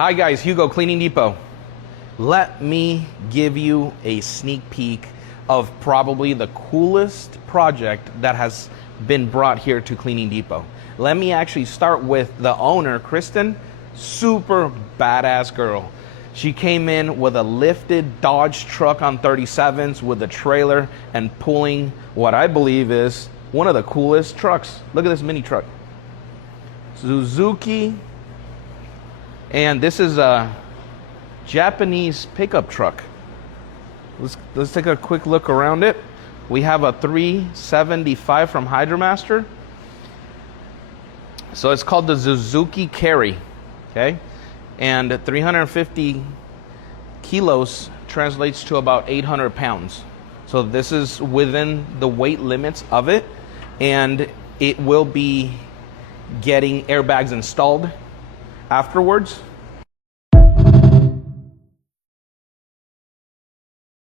Hi guys, Hugo, Cleaning Depot. Let me give you a sneak peek of probably the coolest project that has been brought here to Cleaning Depot. Let me actually start with the owner, Kristen. Super badass girl. She came in with a lifted Dodge truck on 37s with a trailer and pulling what I believe is one of the coolest trucks. Look at this mini truck. Suzuki. And this is a Japanese pickup truck. Let's take a quick look around it. We have a 375 from Hydromaster. So it's called the Suzuki Carry, okay? And 350 kilos translates to about 800 pounds. So this is within the weight limits of it, and it will be getting airbags installed afterwards.